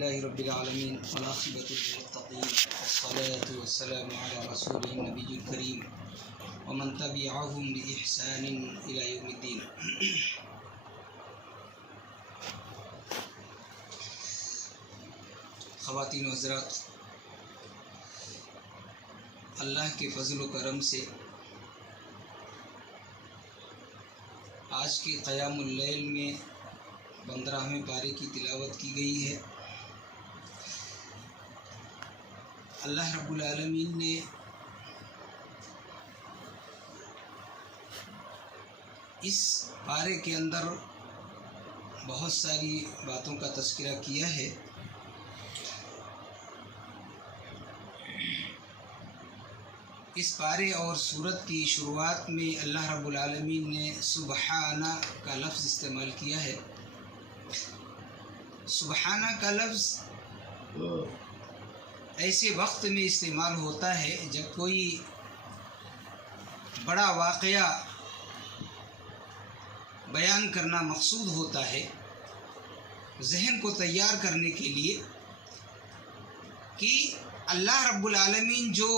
لله رب العالمين والعاقبة للمتقين والصلاة والسلام على رسوله النبي الكريم ومن تبعهم بإحسان إلى يوم الدين. خواتین و حضرات، اللہ کے فضل و کرم سے آج کے قیام اللیل میں 15ویں پارے کی تلاوت کی گئی ہے. اللہ رب العالمین نے اس پارے کے اندر بہت ساری باتوں کا تذکرہ کیا ہے. اس پارے اور سورت کی شروعات میں اللہ رب العالمین نے سبحانہ کا لفظ استعمال کیا ہے. سبحانہ کا لفظ ایسے وقت میں استعمال ہوتا ہے جب کوئی بڑا واقعہ بیان کرنا مقصود ہوتا ہے، ذہن کو تیار کرنے کے لیے کہ اللہ رب العالمین جو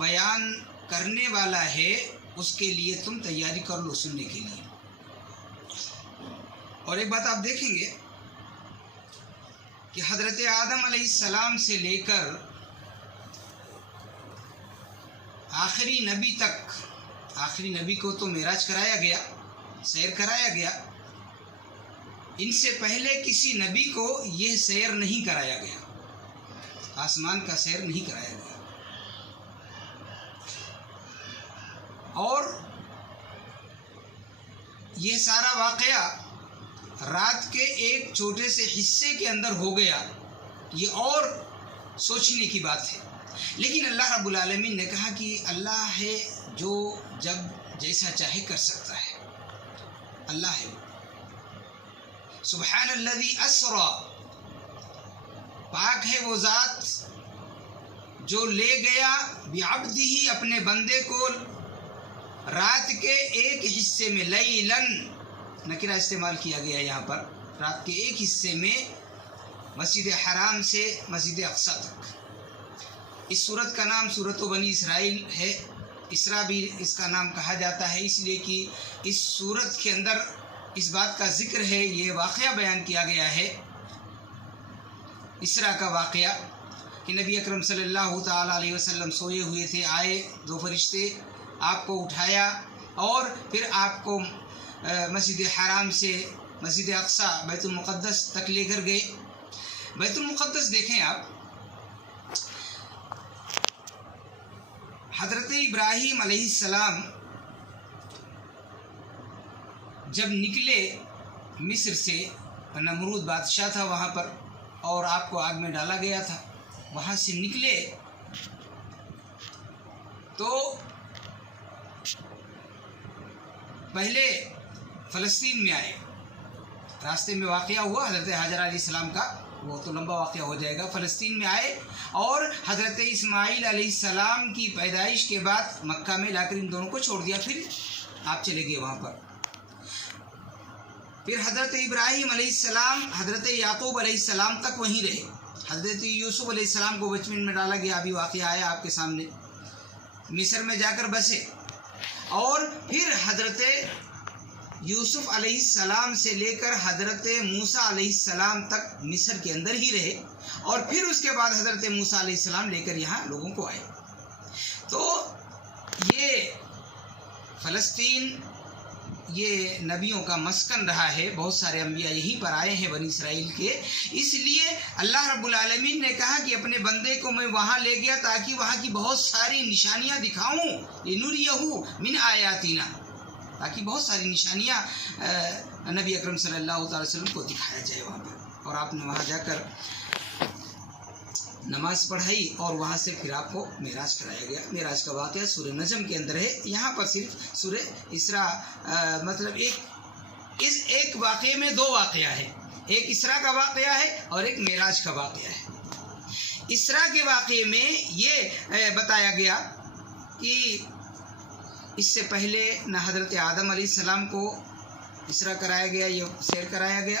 بیان کرنے والا ہے اس کے لیے تم تیاری کر لو سننے کے لیے. اور ایک بات آپ دیکھیں گے کہ حضرت آدم علیہ السلام سے لے کر آخری نبی تک، آخری نبی کو تو معراج کرایا گیا، سیر کرایا گیا، ان سے پہلے کسی نبی کو یہ سیر نہیں کرایا گیا، آسمان کا سیر نہیں کرایا گیا. اور یہ سارا واقعہ رات کے ایک چھوٹے سے حصے کے اندر ہو گیا، یہ اور سوچنے کی بات ہے. لیکن اللہ رب العالمین نے کہا کہ اللہ ہے جو جب جیسا چاہے کر سکتا ہے. اللہ ہے. سبحان الذی اسری، پاک ہے وہ ذات جو لے گیا بعبدہ، اپنے بندے کو رات کے ایک حصے میں، لیلن نکرہ استعمال کیا گیا یہاں پر، رات کے ایک حصے میں مسجد حرام سے مسجد اقصی تک. اس سورت کا نام سورت بنی اسرائیل ہے. اسرا بھی اس کا نام کہا جاتا ہے اس لیے کہ اس سورت کے اندر اس بات کا ذکر ہے، یہ واقعہ بیان کیا گیا ہے اسرا کا واقعہ کہ نبی اکرم صلی اللہ تعالی علیہ وسلم سوئے ہوئے تھے، آئے دو فرشتے، آپ کو اٹھایا اور پھر آپ کو مسجد حرام سے مسجد اقصی بیت المقدس تک لے کر گئے. بیت المقدس دیکھیں آپ، حضرت ابراہیم علیہ السلام جب نکلے مصر سے، نمرود بادشاہ تھا وہاں پر اور آپ کو آگ میں ڈالا گیا تھا، وہاں سے نکلے تو پہلے فلسطین میں آئے. راستے میں واقعہ ہوا حضرت حاجرہ علیہ السلام کا، وہ تو لمبا واقعہ ہو جائے گا. فلسطین میں آئے اور حضرت اسماعیل علیہ السلام کی پیدائش کے بعد مکہ میں لا کر ان دونوں کو چھوڑ دیا. پھر آپ چلے گئے وہاں پر. پھر حضرت ابراہیم علیہ السلام حضرت یعقوب علیہ السلام تک وہیں رہے. حضرت یوسف علیہ السلام کو بچپن میں ڈالا گیا، ابھی واقعہ آیا آپ کے سامنے. مصر میں جا کر بسے اور پھر حضرت یوسف علیہ السلام سے لے کر حضرت موسیٰ علیہ السلام تک مصر کے اندر ہی رہے اور پھر اس کے بعد حضرت موسیٰ علیہ السلام لے کر یہاں لوگوں کو آئے. تو یہ فلسطین یہ نبیوں کا مسکن رہا ہے، بہت سارے انبیاء یہیں پر آئے ہیں بنی اسرائیل کے. اس لیے اللہ رب العالمین نے کہا کہ اپنے بندے کو میں وہاں لے گیا تاکہ وہاں کی بہت ساری نشانیاں دکھاؤں، لنریہ من آیاتنا، تاکہ بہت ساری نشانیاں نبی اکرم صلی اللہ تعالی وسلم کو دکھایا جائے وہاں پر. اور آپ نے وہاں جا کر نماز پڑھائی اور وہاں سے پھر آپ کو معراج کرایا گیا. معراج کا واقعہ سورہ نجم کے اندر ہے. یہاں پر صرف سورہ اسراء مطلب ایک واقعے میں دو واقعہ ہے، ایک اسراء کا واقعہ ہے اور ایک معراج کا واقعہ ہے. اسراء کے واقعے میں یہ بتایا گیا کہ اس سے پہلے نہ حضرت آدم علیہ السلام کو اسراء کرایا گیا، یہ سیر کرایا گیا.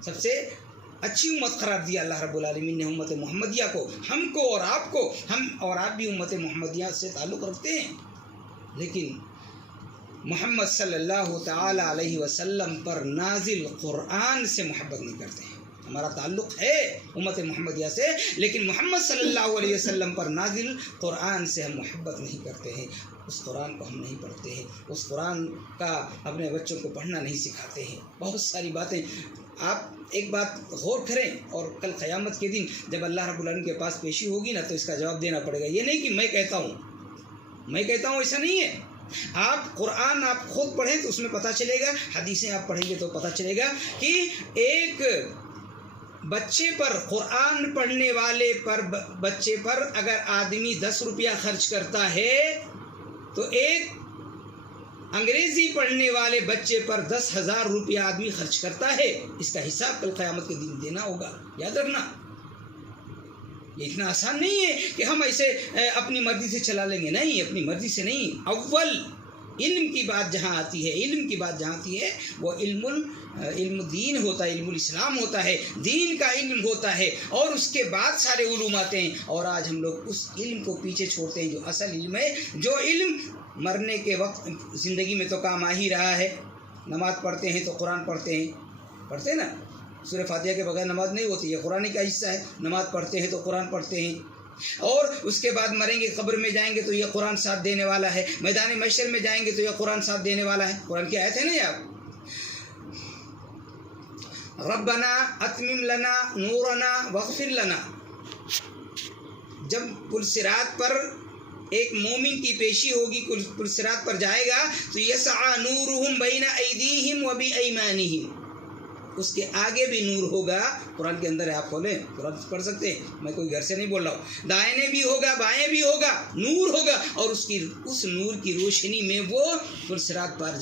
سب سے اچھی امت قرار دیا اللہ رب العالمین نے امت محمدیہ کو، ہم کو اور آپ کو، ہم اور آپ بھی امت محمدیہ سے تعلق رکھتے ہیں، لیکن محمد صلی اللہ تعالی علیہ وسلم پر نازل قرآن سے محبت نہیں کرتے ہیں۔ ہمارا تعلق ہے امت محمدیہ سے، لیکن محمد صلی اللہ علیہ وسلم پر نازل قرآن سے ہم محبت نہیں کرتے ہیں، اس قرآن کو ہم نہیں پڑھتے ہیں، اس قرآن کا اپنے بچوں کو پڑھنا نہیں سکھاتے ہیں۔ بہت ساری باتیں، آپ ایک بات غور کریں، اور کل قیامت کے دن جب اللہ رب العالمین کے پاس پیشی ہوگی نا تو اس کا جواب دینا پڑے گا۔ یہ نہیں کہ میں کہتا ہوں، ایسا نہیں ہے۔ آپ قرآن آپ خود پڑھیں تو اس میں پتہ چلے گا، حدیثیں آپ پڑھیں گے تو پتہ چلے گا کہ ایک بچے پر، قرآن پڑھنے والے پر، بچے پر اگر آدمی 10 روپیہ خرچ کرتا ہے تو ایک انگریزی پڑھنے والے بچے پر 10,000 روپیہ آدمی خرچ کرتا ہے۔ اس کا حساب کل قیامت کے دن دینا ہوگا، یاد رکھنا۔ یہ اتنا آسان نہیں ہے کہ ہم ایسے اپنی مرضی سے چلا لیں گے، نہیں، اپنی مرضی سے نہیں۔ اول علم کی بات جہاں آتی ہے وہ علم دین ہوتا ہے، علم الاسلام ہوتا ہے، دین کا علم ہوتا ہے، اور اس کے بعد سارے علوم آتے ہیں۔ اور آج ہم لوگ اس علم کو پیچھے چھوڑتے ہیں جو اصل علم ہے، جو علم مرنے کے وقت زندگی میں تو کام آ ہی رہا ہے۔ نماز پڑھتے ہیں تو قرآن پڑھتے ہیں نا، سورہ فاتحہ کے بغیر نماز نہیں ہوتی، یہ قرآن کا حصہ ہے۔ نماز پڑھتے ہیں تو قرآن پڑھتے ہیں، اور اس کے بعد مریں گے، قبر میں جائیں گے تو یہ قرآن ساتھ دینے والا ہے، میدان محشر میں جائیں گے تو یہ قرآن ساتھ دینے والا ہے۔ قرآن کی آیت ہے نا یہ، آپ ربنا اتمم لنا نورنا واغفر لنا۔ جب پلصراط پر ایک مومن کی پیشی ہوگی، پلصراط پر جائے گا تو یسعى نورهم بین ایدیہم وبایمانہم، اس کے آگے بھی نور ہوگا۔ قرآن کے اندر ہے، آپ کھولیں، قرآن پڑھ سکتے ہیں، میں کوئی گھر سے نہیں بول رہا ہوں۔ دائیں بھی ہوگا، بائیں بھی ہوگا، نور ہوگا، اور اس نور کی روشنی میں وہ پلصراط پار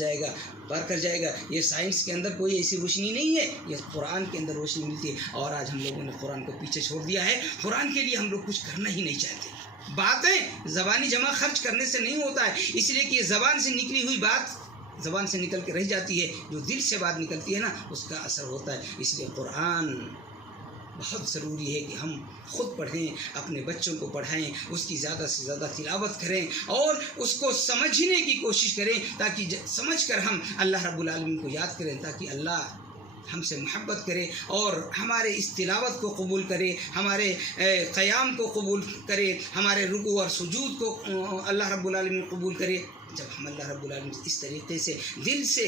کر جائے گا۔ یہ سائنس کے اندر کوئی ایسی روشنی نہیں ہے، یہ قرآن کے اندر روشنی ملتی ہے۔ اور آج ہم لوگوں نے قرآن کو پیچھے چھوڑ دیا ہے، قرآن کے لیے ہم لوگ کچھ کرنا ہی نہیں چاہتے۔ باتیں زبانی جمع خرچ کرنے سے نہیں ہوتا ہے، اس لیے کہ یہ زبان سے نکلی ہوئی بات زبان سے نکل کے رہ جاتی ہے، جو دل سے بات نکلتی ہے نا اس کا اثر ہوتا ہے۔ اس لیے قرآن بہت ضروری ہے کہ ہم خود پڑھیں، اپنے بچوں کو پڑھائیں، اس کی زیادہ سے زیادہ تلاوت کریں، اور اس کو سمجھنے کی کوشش کریں، تاکہ سمجھ کر ہم اللہ رب العالمین کو یاد کریں، تاکہ اللہ ہم سے محبت کرے اور ہمارے اس تلاوت کو قبول کرے، ہمارے قیام کو قبول کرے، ہمارے رکوع اور سجود کو اللہ رب العالمین قبول کرے۔ جب ہم اللہ رب العالمین اس طریقے سے دل سے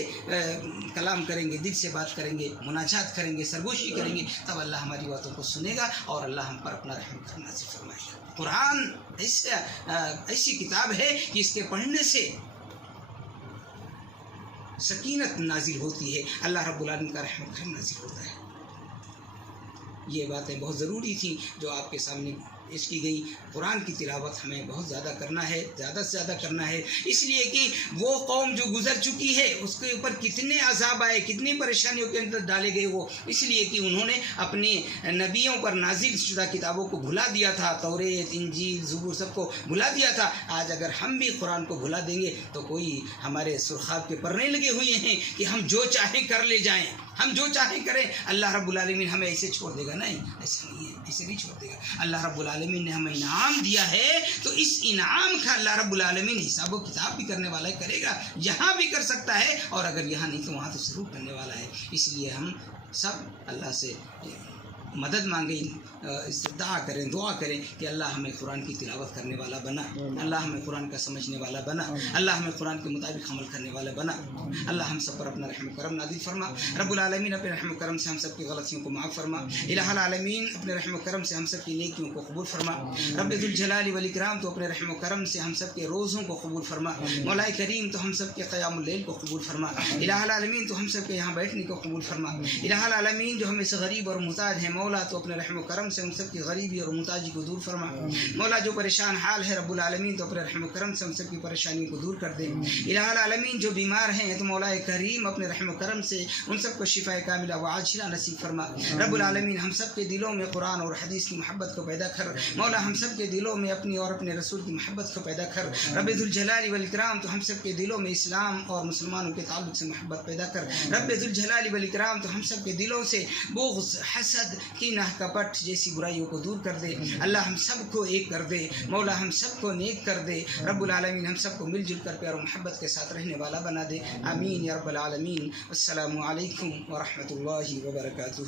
کلام کریں گے، دل سے بات کریں گے، مناجات کریں گے، سرگوشی کریں گے، تب اللہ ہماری باتوں کو سنے گا اور اللہ ہم پر اپنا رحم کرنا نصیب فرمائے گا۔ قرآن ایسی کتاب ہے کہ اس کے پڑھنے سے سکینت نازل ہوتی ہے، اللہ رب العالمین کا رحم کرم نازل ہوتا ہے۔ یہ باتیں بہت ضروری تھیں جو آپ کے سامنے پیش کی گئی۔ قرآن کی تلاوت ہمیں بہت زیادہ کرنا ہے، زیادہ سے زیادہ کرنا ہے، اس لیے کہ وہ قوم جو گزر چکی ہے اس کے اوپر کتنے عذاب آئے، کتنی پریشانیوں کے اندر ڈالے گئے وہ، اس لیے کہ انہوں نے اپنے نبیوں پر نازل شدہ کتابوں کو بھلا دیا تھا، توریت، انجیل، زبور سب کو بھلا دیا تھا۔ آج اگر ہم بھی قرآن کو بھلا دیں گے تو کوئی ہمارے سرخاب کے پرنے لگے ہوئے ہیں کہ ہم جو چاہیں کر لے جائیں، ہم جو چاہیں کریں، اللہ رب العالمین ہمیں ایسے چھوڑ دے گا؟ نہیں، ایسا نہیں ہے، ایسے نہیں چھوڑ دے گا۔ اللہ رب العالمین نے ہمیں انعام دیا ہے تو اس انعام کا اللہ رب العالمین حساب و کتاب بھی کرنے والا ہے، کرے گا۔ یہاں بھی کر سکتا ہے، اور اگر یہاں نہیں تو وہاں تو ضرور کرنے والا ہے۔ اس لیے ہم سب اللہ سے مدد مانگیں، استدعا کریں، دعا کریں کہ اللہ ہمیں قرآن کی تلاوت کرنے والا بنا، اللہ ہمیں قرآن کا سمجھنے والا بنا، اللہ ہمیں قرآن کے مطابق عمل کرنے والا بنا۔ اللہ ہم سب پر اپنا رحم و کرم نازل فرما۔ رب العالمین اپنے رحم و کرم سے ہم سب کی غلطیوں کو معاف فرما۔ الہ العالمین اپنے رحم و کرم سے ہم سب کی نیکیوں کو قبول فرما۔ رب ذوالجلال والاکرام تو اپنے رحم و کرم سے ہم سب کے روزوں کو قبول فرما۔ مولا کریم تو ہم سب کے قیام اللیل کو قبول فرما۔ الہ العالمین تو ہم سب کے یہاں بیٹھنے کو قبول فرما۔ الہ العالمین جو ہمیں سے غریب اور محتاج ہیں، مولا تو اپنے رحم و کرم سے ان سب کی غریبی اور محتاجی کو دور فرما. مولا جو پریشان حال ہے رب العالمین تو اپنے رحم و کرم سے ان سب کی پریشانی کو دور کر دے. الہ العالمین جو بیمار ہیں تو مولا کریم اپنے رحم و کرم سے ان سب کو شفا کاملہ و عاجلہ نصیب فرما. رب العالمین ہم سب کے دلوں میں قرآن اور حدیث کی محبت کو پیدا کر. مولا ہم سب کے دلوں میں اپنی اور اپنے رسول کی محبت کو پیدا کر. رب ذوالجلال والاکرام تو ہم سب کے دلوں میں اسلام اور مسلمانوں کے تعلق سے محبت پیدا کر. رب ذوالجلال والاکرام تو ہم سب کے دلوں سے بغض، حسد، کینہ، کپٹ جیسی برائیوں کو دور کر دے. اللہ ہم سب کو ایک کر دے. مولا ہم سب کو نیک کر دے. رب العالمین ہم سب کو مل جل کر پیار و محبت کے ساتھ رہنے والا بنا دے. آمین یا رب العالمین. السلام علیکم ورحمۃ اللہ وبرکاتہ.